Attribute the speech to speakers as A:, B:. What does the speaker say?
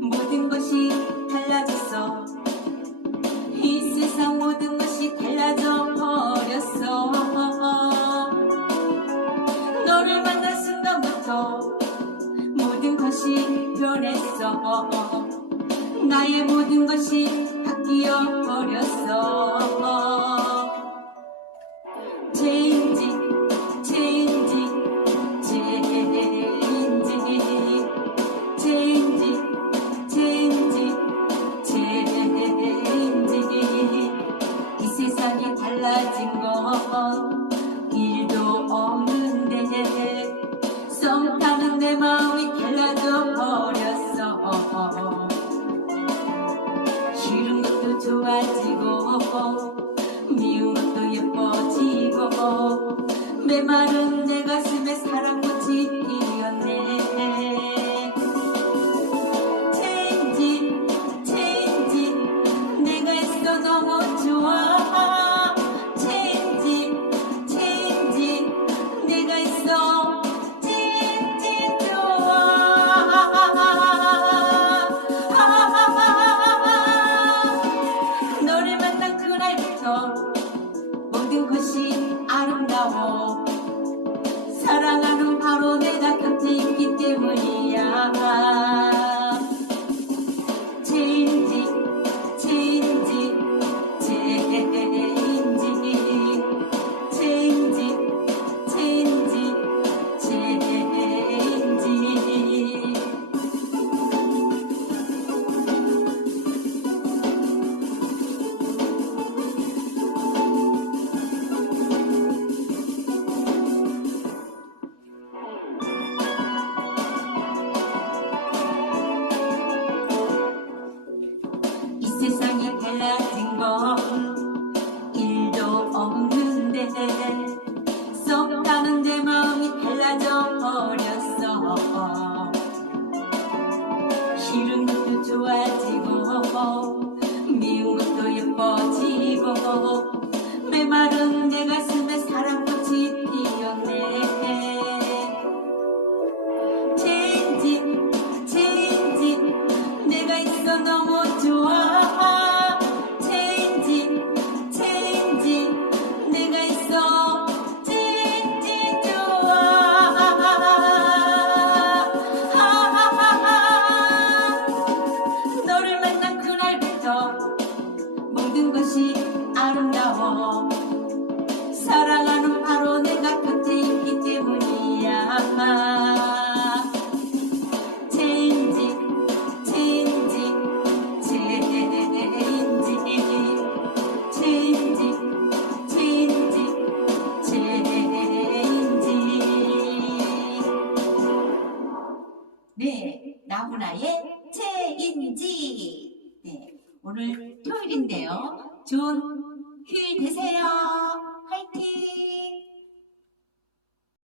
A: 모든 것이 달라졌어. 이 세상 모든 것이 달라져 버렸어. 너를 만난 순간부터 모든 것이 변했어. 나의 모든 것이 바뀌어 버렸어 달라진 건 일도 없는데 썸 타는 내 마음이 달라져 버렸어. 싫은 것도 좋아지고 미운 것도 예뻐지고 메마른 내 가슴에 사랑 꽃이 피었네 사랑하는 바로 내가 곁에 있기 내가 네 나훈아의 체인지. 네 오늘 토요일인데요. 좋은 휴일 되세요. 화이팅